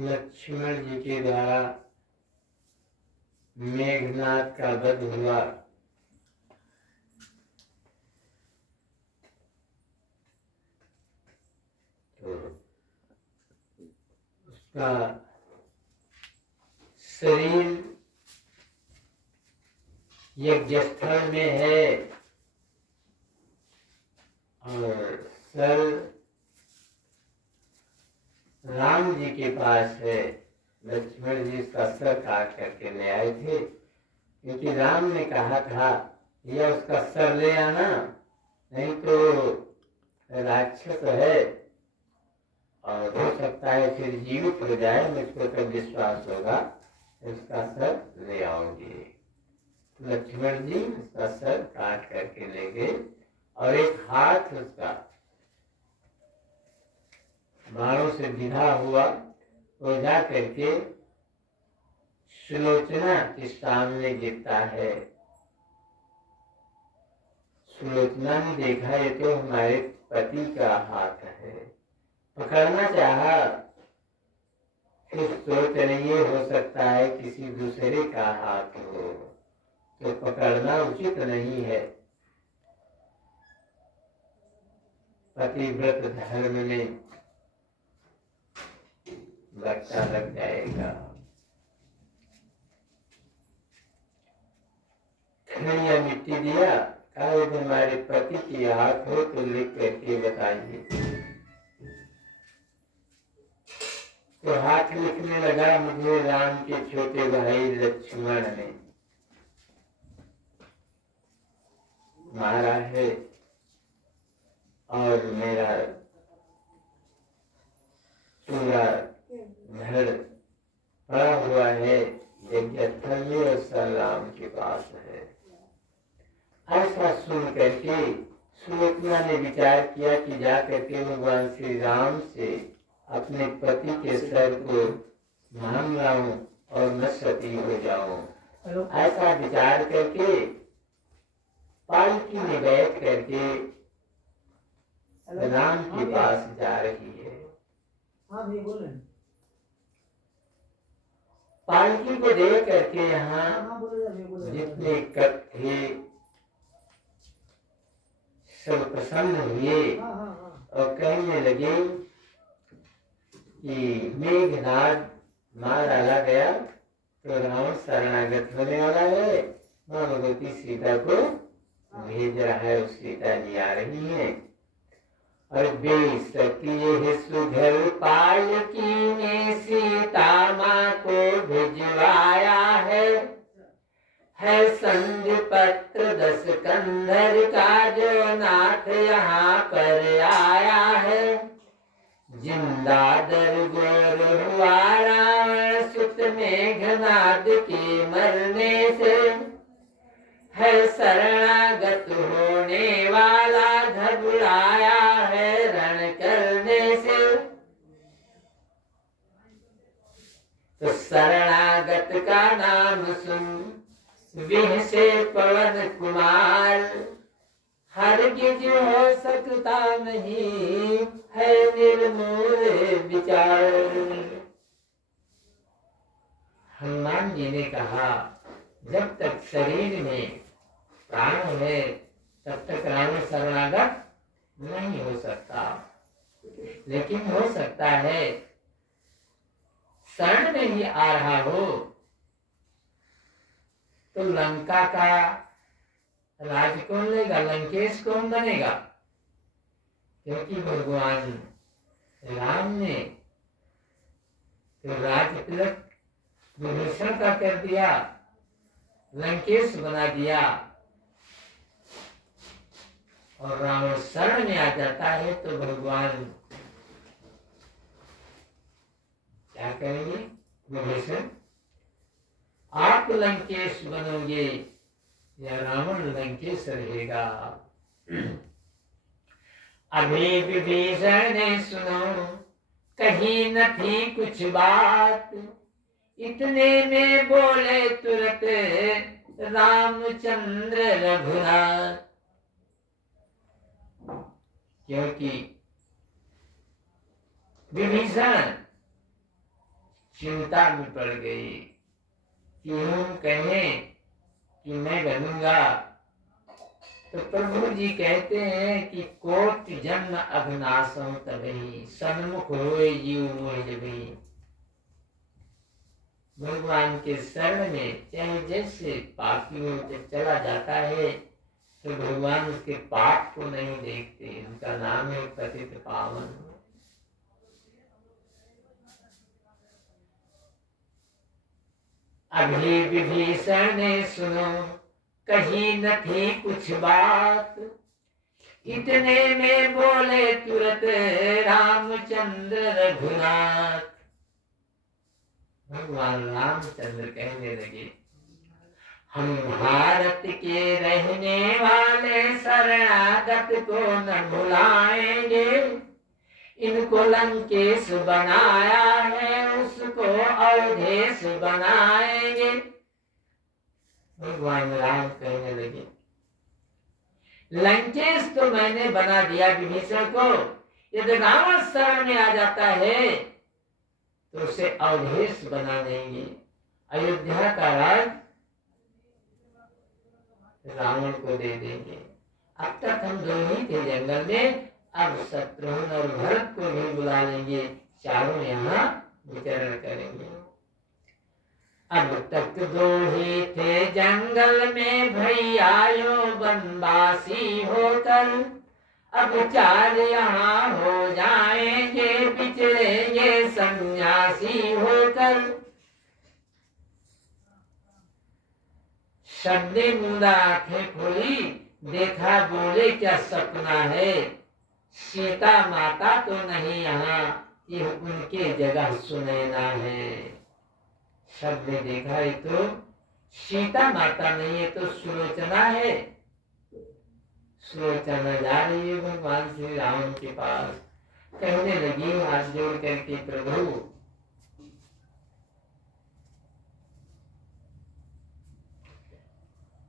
लक्ष्मण जी के द्वारा मेघनाद का वध हुआ। तो उसका शरीर यज्ञस्थल में है और सर राम जी के पास है। लक्ष्मण जी उसका सर काट करके ले आए थे, क्योंकि राम ने कहा था यह उसका सर ले आना, नहीं तो राक्षस है और हो सकता है फिर जीवित हो जाए, मुझको तो विश्वास होगा, उसका सर ले आऊंगी। लक्ष्मण जी उसका सर काट करके ले गए और एक हाथ उसका बाणों से विधा हुआ, वो जा करके सुलोचना के सामने गिरता है। सुलोचना ने देखा ये तो हमारे पति का हाथ है, पकड़ना चाहा, फिर सोच रही हो सकता है किसी दूसरे का हाथ हो, तो पकड़ना उचित नहीं है। पतिव्रत धर्म में लगता लग जाएगा। खड़िया मिट्टी दिया, कहा तुम्हारे पति की हाथ हो तो लिख करके बताइए। तो हाथ लिखने लगा, मुझे राम के छोटे भाई लक्ष्मण ने मारा है और मेरा पूरा घर पड़ा हुआ है यज्ञस्थल में और सर राम के पास है। ऐसा सुन करके सुलोचना ने विचार किया कि जा करके भगवान श्री राम से अपने पति के सर को मांग लाऊं और मैं सती हो जाऊं। ऐसा विचार करके पालकी में बैठ करके राम के पास जा रही है। पालकी को देख करके यहाँ जितने कप थे सब प्रसन्न हुए और कहने लगे कि मेघनाद मार डाला गया तो रावण शरणागत होने वाला है, माँ भगवती सीता को भेज रहा है, उस सीता जी आ रही है। और बेसकी सुघर पालकी ने सीता माँ को भिजवाया है संधि पत्र 10 कंधर का जो नाथ यहाँ पर आया है। जिंदा दरगोर हुआ रावण सुत मेघनाद के मरने से, है शरणागत होने वाला घबराया है रण करने से। तो शरणागत का नाम सुन विह से पवन कुमार, हरगिज हो सकता नहीं है निर्मूल विचार। हनुमान जी ने कहा जब तक शरीर में प्राण है तब तक रावण शरणागत नहीं हो सकता, लेकिन हो सकता है शरण में ही आ रहा हो तो लंका का राज कौन लेगा, लंकेश कौन बनेगा? क्योंकि भगवान राम ने तो राज तिलक विभीषण का कर दिया, लंकेश बना दिया, और रावण शरण में आ जाता है तो भगवान क्या करेंगे? विभीषण आप लंकेश बनोगे या रावण लंकेश रहेगा। अभी विभीषण ने सुनो कहीं न थी कुछ बात, इतने में बोले तुरंत रामचंद्र रघुनाथ। क्योंकि विभीषण चिंता में पड़ गई कि हम कहें कि मैं बनूंगा, तो प्रभु जी कहते हैं कि कोटि जन्म अघनाशम तबहि सन्मुख होए जीव मोहि जबहि। भगवान के शरण में चाहे जैसे पापी हो, जब चला जाता है तो भगवान उसके पाप को नहीं देखते। उनका नाम है पतित पावन। अभी विभीषण ने सुनो, कही न थी कुछ बात, इतने में बोले तुरंत रामचंद्र रघुनाथ। भगवान रामचंद्र कहने लगे, हम भारत के रहने वाले शरणागत को न भुलाएंगे, इनको लंकेश बनाया है उसको अवधेश बनाएंगे। भगवान राम कहने लगे, लंकेश तो मैंने बना दिया विभीषण को, यदि रावण शरण में आ जाता है तो उसे अवधेश बना देंगे। अयोध्या का राज रावण को दे देंगे। अब तक हम दो ही थे जंगल में, अब शत्रुघ्न और भरत को भी बुला लेंगे, चारों यहाँ विचरण करेंगे। अब तक दो ही थे जंगल में भैयायो वनवासी होकर, अब चार यहाँ हो जाएंगे बिछड़ेंगे सन्यासी होकर। सबने मुंदा आंखें खोली, देखा बोले क्या सपना है, सीता माता तो नहीं यहाँ, ये उनके जगह सुनैना है। सबने देखा ये तो सीता माता नहीं है, तो सुलोचना है। सुलोचना जा रही है भगवान श्री राम के पास, कहने लगी हाथ जोड़ करके, प्रभु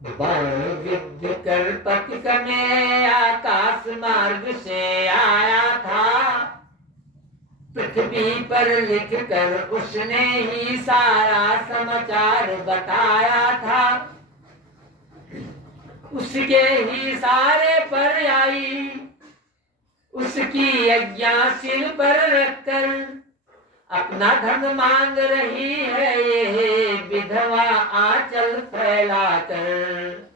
बाण विद्ध कर पथिक में आकाश मार्ग से आया था, पृथ्वी पर लिख कर उसने ही सारा समाचार बताया था। उसके ही सारे पर आई, उसकी आज्ञा सिर पर रखकर, अपना धन मांग रही है ये विधवा आंचल फैलाकर।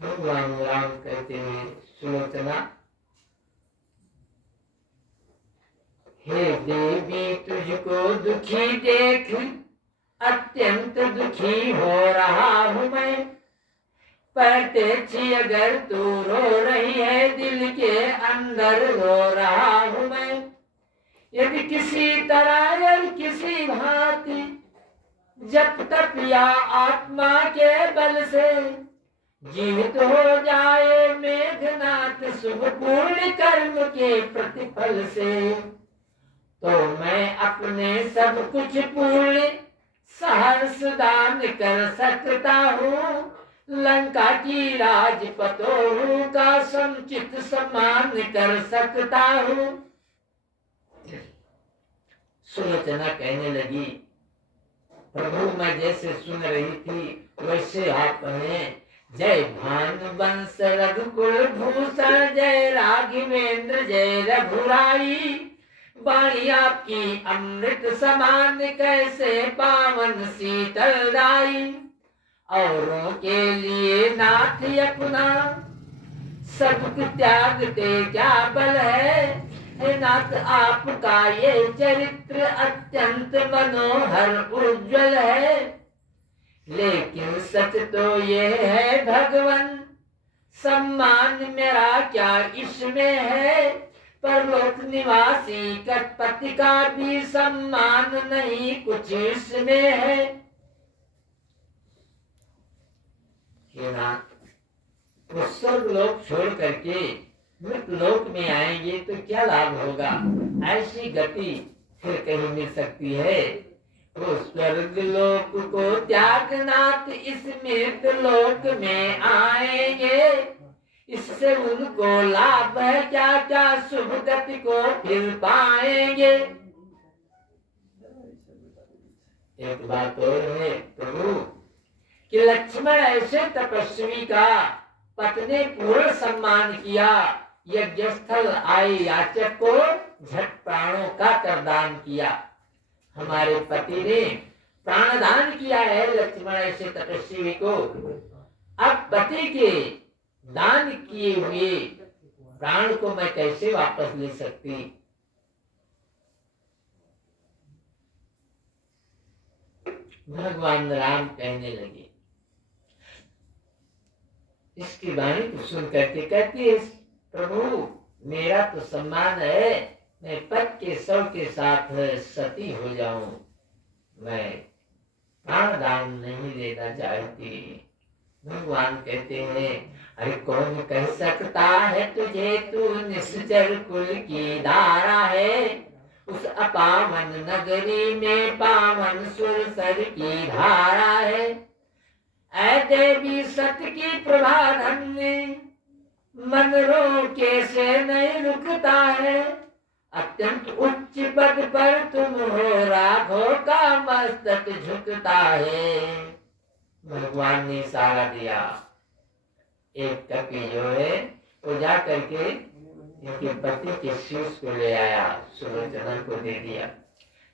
भगवान राम कहते हैं, सुलोचना, हे देवी तुझको दुखी देख अत्यंत दुखी हो रहा हूँ मैं, प्रत्यक्ष अगर तू रो रही है दिल के अंदर रो रहा हूँ मैं। यदि किसी तरह या किसी भांति जब तक या आत्मा के बल से जीवित हो जाए मेघनाथ शुभ पूर्ण कर्म के प्रतिफल से, तो मैं अपने सब कुछ पूर्ण सहर्ष दान कर सकता हूँ, लंका की राजपतों का समुचित सम्मान कर सकता हूँ। सुलोचना कहने लगी, प्रभु मैं जैसे सुन रही थी वैसे आप कहें, जय भानुवंश रघुकुल भूषण, जय राघवेंद्र जय रघुराई, वाणी आपकी अमृत समान कैसे पावन शीतलदायी। औरों के लिए नाथ अपना सब त्यागते क्या बल है नाथ, आपका ये चरित्र अत्यंत मनोहर उज्जवल है। लेकिन सच तो ये है भगवन, सम्मान मेरा क्या इसमें है, परलोक निवासी कटपति का भी सम्मान नहीं कुछ इसमें है। वो स्वर्ग लोक छोड़ करके मृत लोक में आएंगे तो क्या लाभ होगा, ऐसी गति फिर कहीं मिल सकती है। वो स्वर्ग लोक को त्यागनाथ इस मृत लोक में आएंगे, इससे उनको लाभ है क्या क्या, शुभ गति को फिर पाएंगे। एक बात और है प्रभु कि लक्ष्मण ऐसे तपस्वी का पत्नी पूर्ण सम्मान किया, यज्ञ स्थल आए याचक को झट प्राणों का कर दान किया। हमारे पति ने प्राण दान किया है लक्ष्मण ऐसे तपस्वी को, अब पति के दान किए हुए प्राण को मैं कैसे वापस ले सकती। भगवान राम कहने लगे, इसकी वाणी को सुन करके कहती है, प्रभु मेरा तो सम्मान है, मैं पति के शव के साथ सती हो जाऊं, मैं प्राण दान नहीं लेना चाहती। भगवान कहते हैं, अरे कौन कह सकता है तुझे, तू निश्चर कुल की धारा है, उस अपावन नगरी में पावन सुरसर की धारा है। ऐ देवी सत्य की प्रभा धन्य, मन रोके से नहीं रुकता है, अत्यंत उच्च पद पर तुम हो, राघव का मस्तक झुकता है। भगवान ने इशारा दिया, एक कपि जो है वो जा करके इनके पति के शीश को ले आया, सुलोचना को दे दिया।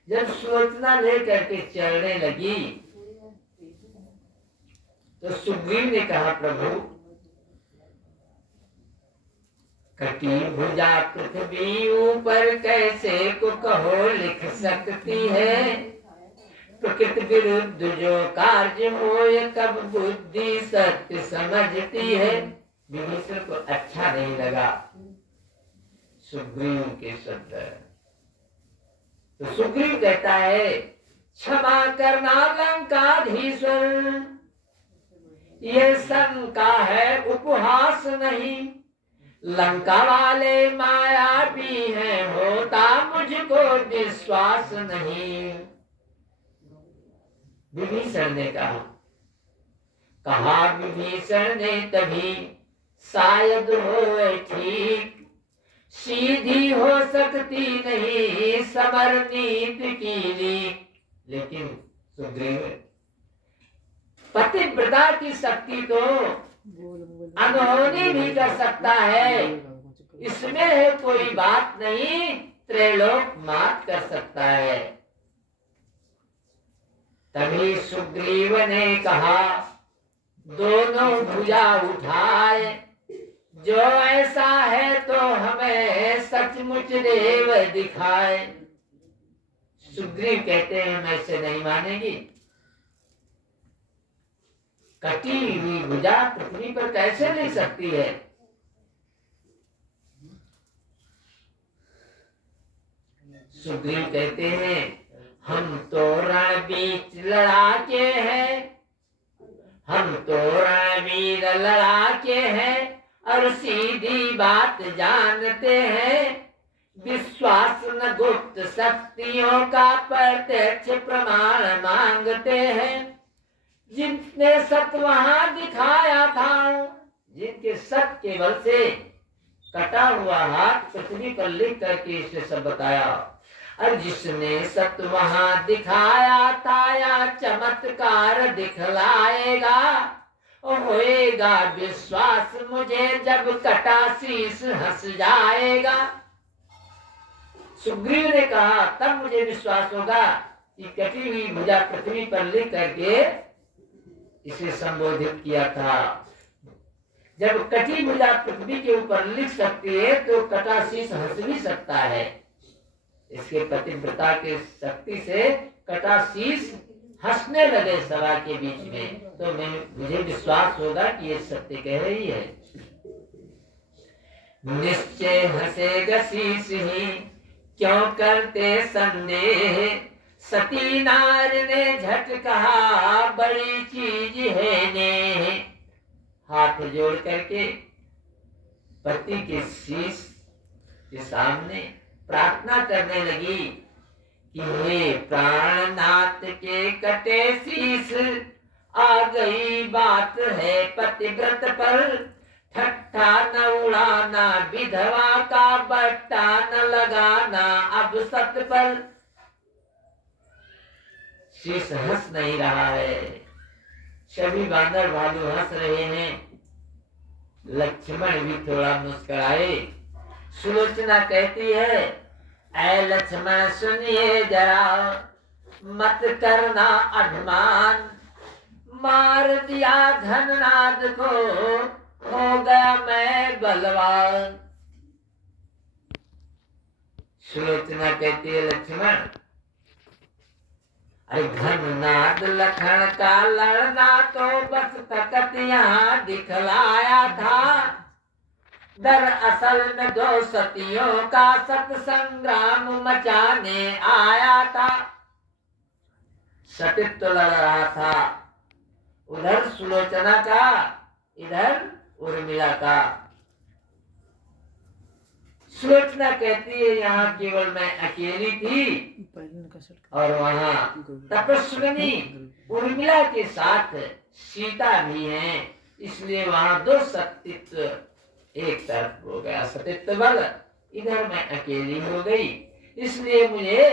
जब सुलोचना ले करके चलने लगी तो सुग्रीव ने कहा, प्रभु कटी भुजा पृथ्वी ऊपर कैसे को कहो लिख सकती है, प्रकृति विरुद्ध जो कार्य होए कब बुद्धि सत्य समझती है। विभीषण को अच्छा नहीं लगा सुग्रीव के शब्द, तो सुग्रीव कहता है, क्षमा करना लंकाधीश्वर, ये शंका है उपहास नहीं, लंका वाले माया भी है, होता मुझको विश्वास नहीं। विभीषण ने कहा विभीषण ने तभी, शायद हो ठीक, सीधी हो सकती नहीं समर नीति की लीक। लेकिन सुग्रीव, पतिव्रता की शक्ति तो अनहोनी भी कर सकता है, इसमें है कोई बात नहीं, त्रैलोक मात कर सकता है। तभी सुग्रीव ने कहा, दोनों भुजा उठाए, जो ऐसा है तो हमें सचमुच देव दिखाए। सुग्रीव कहते हैं, मैं इसे नहीं मानेगी, कटी हुई भुजा पृथ्वी पर कैसे ले सकती है। सुग्रीव कहते हैं, हम तो रण बीच लड़ाके हैं, हम तो रणवीर लड़ाके हैं, और सीधी बात जानते हैं, विश्वास न गुप्त शक्तियों का प्रत्यक्ष प्रमाण मांगते हैं। जिसने सत्य वहां दिखाया था, जिनके सत्य के बल से कटा हुआ हाथ पृथ्वी पर लिख करके इसे सब बताया, और जिसने सत्य वहां दिखाया था या चमत्कार दिखलाएगा, होएगा विश्वास मुझे जब कटा शीश हंस जाएगा। सुग्रीव ने कहा, तब मुझे विश्वास होगा कि कटी हुई भुजा पृथ्वी पर लिख करके इसे संबोधित किया था। जब कटी भुजा पृथ्वी के ऊपर लिख सकती है तो कटा शीश हंस भी सकता है। इसके पतिव्रता के शक्ति से कटा शीश हंसने लगे सभा के बीच में, तो मुझे विश्वास होगा कि ये सत्य कह रही है। निश्चय हंसेगा शीश ही, क्यों करते संदेह, सती नार ने झट कहा, बड़ी चीज है ने। हाथ जोड़ करके पति के शीश के सामने प्रार्थना करने लगी कि हे प्राणनाथ के कटे शीश, आ गई बात है पतिव्रत पर, ठट्ठा ठट्ठा न उड़ाना, विधवा का बट्टा न लगाना अब सत पर। शीश हंस नहीं रहा है, सभी बांदर भालू हंस रहे हैं। लक्ष्मण भी थोड़ा मुस्कुराए। सुलोचना कहती है, ऐ लक्ष्मण सुनिए जरा, मत करना अभिमान, मार दिया धननाद को, हो गया मैं बलवान। सुलोचना कहती है, लक्ष्मण अरे घननाद लखन का लड़ना तो बस तकत यहाँ दिखलाया था, दरअसल में दो सतियों का सत संग्राम मचाने आया था। सतित्व लड़ रहा था, उधर सुलोचना का, इधर उर्मिला का। सुलोचना कहती है, यहाँ केवल मैं अकेली थी और वहाँ तपस्विनी उर्मिला के साथ सीता भी है, इसलिए वहाँ दो सतित्व एक तरफ हो गया, सतित्व बल। इधर मैं अकेली हो गई, इसलिए मुझे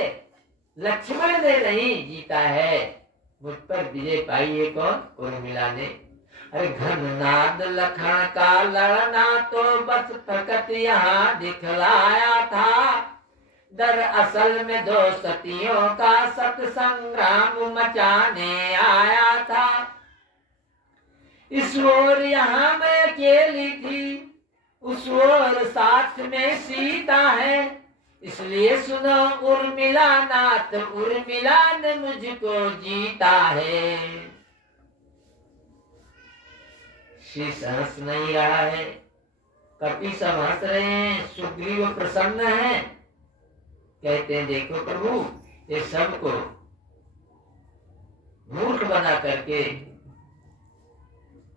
लक्ष्मण ने नहीं जीता है, मुझ पर विजय पाई है कौन? उर्मिला ने। अरे घननाद लखन का लड़ना तो बस फकत यहाँ दिखलाया था, दरअसल में दो सतियों का सत संग्राम मचाने आया था। इस ओर यहाँ मैं अकेली थी, उस ओर साथ में सीता है, इसलिए सुनो उर्मिला नाथ, उर्मिला ने मुझको जीता है। शीश हंस नहीं रहा है, कपि सब हंस रहे हैं, सुग्रीव प्रसन्न है। कहते हैं, देखो प्रभु, ये सबको मूर्ख बना करके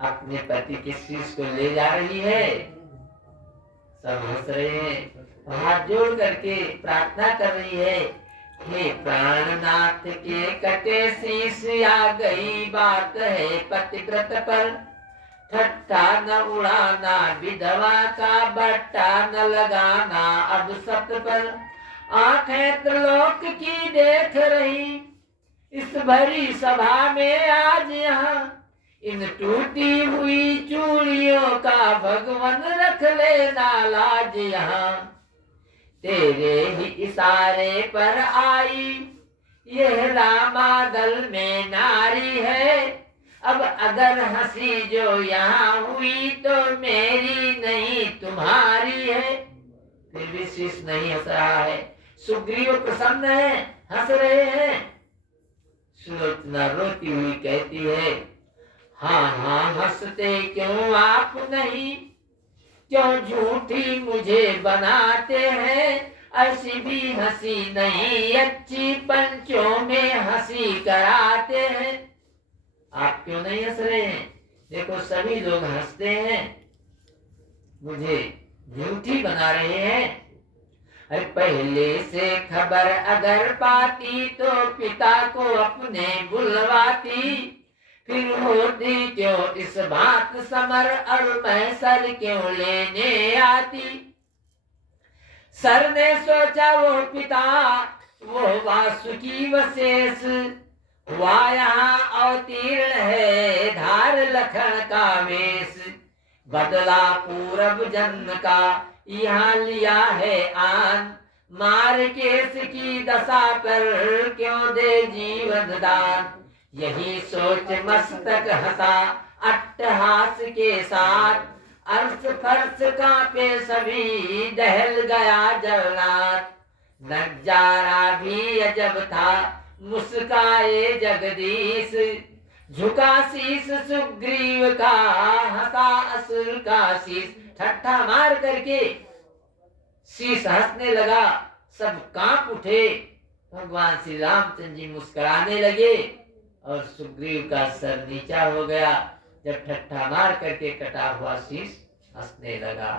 अपने पति के शीश को ले जा रही है। सब हंस रहे हैं, हाथ जोड़ करके प्रार्थना कर रही है, हे प्राणनाथ के कटे शीश, आ गई बात है पतिव्रत पर, ठट्ठा न उड़ाना, विधवा का बट्टा न लगाना अब सत पर। आंखें त्रिलोक की देख रही इस भरी सभा में आज यहाँ, इन टूटी हुई चूड़ियों का भगवन रख लेना लाज यहाँ। तेरे ही इशारे पर आई यह रामा दल में नारी है, अब अगर हंसी जो यहाँ हुई तो मेरी नहीं तुम्हारी है। फिर भी शीश नहीं हंस रहा है, सुग्रीव प्रसन्न है, हंस रहे हैं। सुलोचना रोती हुई कहती है, हाँ हाँ हंसते क्यों आप नहीं, क्यों झूठी मुझे बनाते हैं, ऐसी भी हंसी नहीं अच्छी, पंचों में हंसी कराते हैं। आप क्यों नहीं हंस रहे हैं? देखो सभी लोग हंसते हैं, मुझे झूठी बना रहे हैं। अरे पहले से खबर अगर पाती तो पिता को अपने बुलवाती, फिर होती क्यों इस बात समर, और मैं सर क्यों लेने आती। सर ने सोचा वो पिता, वो वासुकी वशेष, हुआ यहाँ अवतीर्ण है धार लखन का वेश, बदला पूरब जन्म का यहाँ लिया है आन, मार केस की दशा पर क्यों दे जीवन दान। यही सोच मस्तक हंसा अट्टहास के साथ, अर्श फर्श कांपे सभी दहल गया जगन्नाथ। नजारा भी अजब था मुस्काए जगदीश, झुका शीश सुग्रीव का, हंसा असुर का शीश। ठट्ठा मार करके शीश हंसने लगा, सब कांप उठे। भगवान श्री रामचंद्र जी मुस्कुराने लगे और सुग्रीव का सर नीचा हो गया जब ठट्ठा मार करके कटा हुआ शीश हंसने लगा।